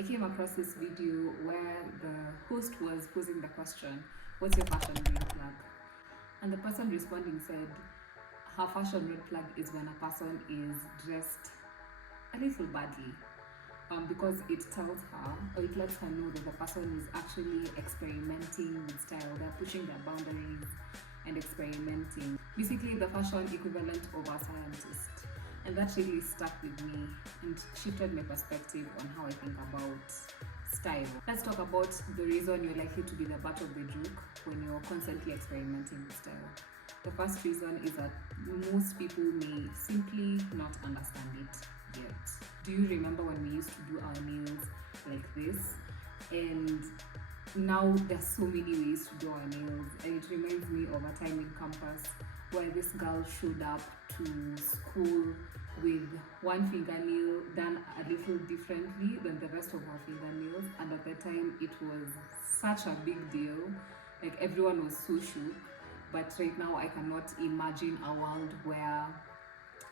I came across this video where the host was posing the question, what's your fashion red flag? And the person responding said, her fashion red flag is when a person is dressed a little badly. Because it tells her, or it lets her know that the person is actually experimenting with style. They're pushing their boundaries and experimenting. Basically, the fashion equivalent of a scientist. And that really stuck with me and shifted my perspective on how I think about style. Let's talk about the reason you're likely to be the butt of the joke when you're constantly experimenting with style. The first reason is that most people may simply not understand it yet. Do you remember when we used to do our nails like this? And now there's so many ways to do our nails, and it reminds me of a time in campus where this girl showed up to school with one fingernail done a little differently than the rest of her fingernails, and at the time it was such a big deal. Like, everyone was so shook. But right now I cannot imagine a world where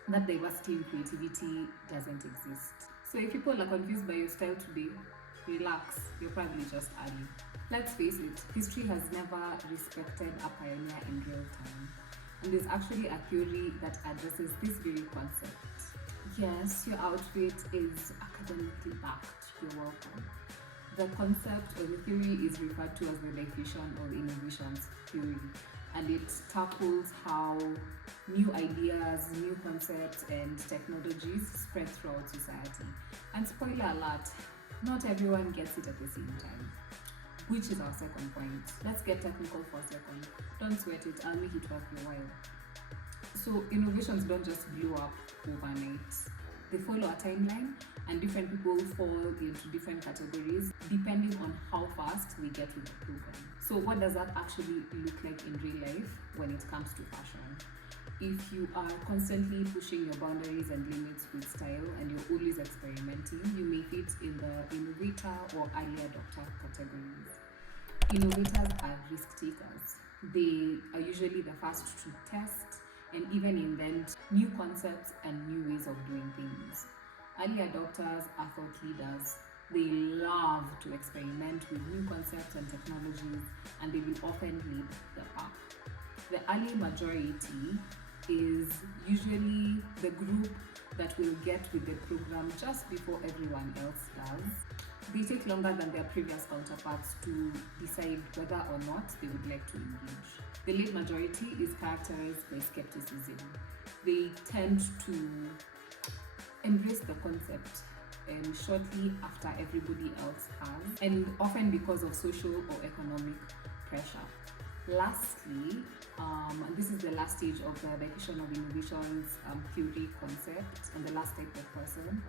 that diversity in creativity doesn't exist. So if people are confused by your style today, relax, you're probably just early. Let's face it, history has never respected a pioneer in real time. And there's actually a theory that addresses this very concept. Yes, your outfit is academically backed, you're welcome. The concept or the theory is referred to as the diffusion or innovations theory, and it tackles how new ideas, new concepts, and technologies spread throughout society. And spoiler alert, not everyone gets it at the same time, which is our second point. Let's get technical for a second. Don't sweat it, I'll make it worth your while. So innovations don't just blow up overnight. They follow a timeline, and different people fall into different categories depending on how fast we get with the program. So what does that actually look like in real life when it comes to fashion? If you are constantly pushing your boundaries and limits with style and you're always experimenting, you may fit in the innovator or early adopter categories. Innovators are risk takers. They are usually the first to test and even invent new concepts and new ways of doing things. Early adopters are thought leaders. They love to experiment with new concepts and technologies, and they will often lead the pack. The early majority is usually the group that will get with the program just before everyone else does. They take longer than their previous counterparts to decide whether or not they would like to engage. The late majority is characterized by skepticism. They tend to embrace the concept shortly after everybody else has, and often because of social or economic pressure. Lastly, and this is the last stage of the diffusion of innovations theory concept, and the last type of person.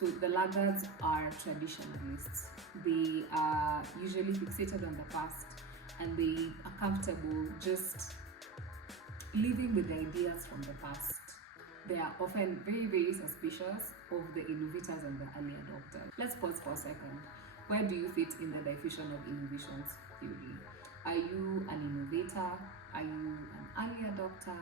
So the laggards are traditionalists. They are usually fixated on the past, and they are comfortable just living with the ideas from the past. They are often very, very suspicious of the innovators and the early adopters. Let's pause for a second. Where do you fit in the diffusion of innovations theory? Are you an innovator? Are you an early adopter?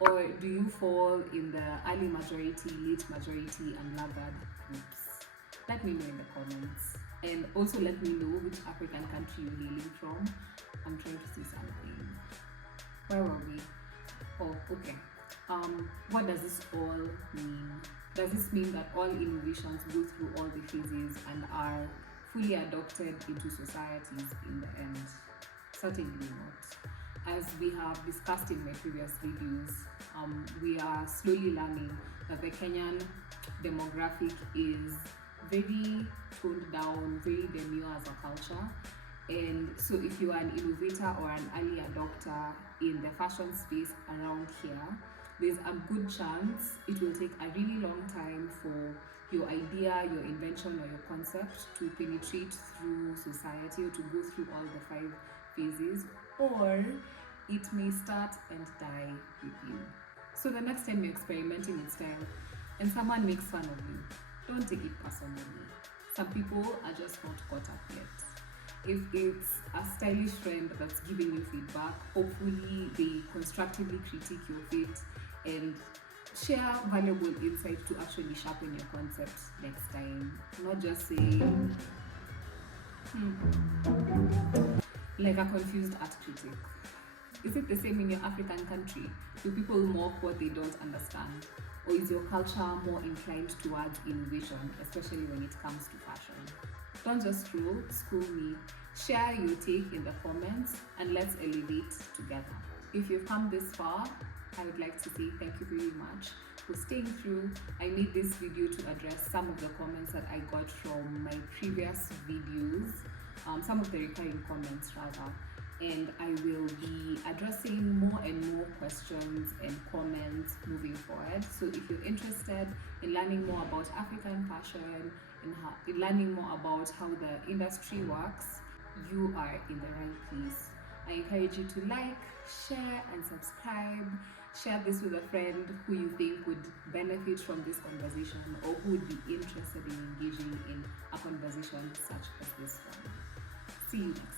Or do you fall in the early majority, late majority, and laggard groups? Let me know in the comments. And also let me know which African country you're hailing from. I'm trying to see something. Where were we? Oh, okay. What does this all mean? Does this mean that all innovations go through all the phases and are fully adopted into societies in the end? Certainly not. As we have discussed in my previous videos, we are slowly learning that the Kenyan demographic is very toned down, very demure as a culture. And so if you are an innovator or an early adopter in the fashion space around here, there's a good chance it will take a really long time for your idea, your invention, or your concept to penetrate through society or to go through all the 5 phases, or it may start and die with you. So the next time you're experimenting with style and someone makes fun of you, don't take it personally. Some people are just not caught up yet. If it's a stylish friend that's giving you feedback, hopefully they constructively critique your fit and share valuable insights to actually sharpen your concept next time. Not just say, Like a confused art critic. Is it the same in your African country? Do people mock what they don't understand? Or is your culture more inclined towards innovation, especially when it comes to fashion? Don't just scroll, school me. Share your take in the comments and let's elevate together. If you've come this far, I would like to say thank you very much for staying through. I made this video to address some of the comments that I got from my previous videos, some of the recurring comments rather, and I will be addressing more and more questions and comments moving forward. So if you're interested in learning more about African fashion, in learning more about how the industry works, you are in the right place. I encourage you to like, share and subscribe. Share this with a friend who you think would benefit from this conversation or who would be interested in engaging in a conversation such as this one. See you next time.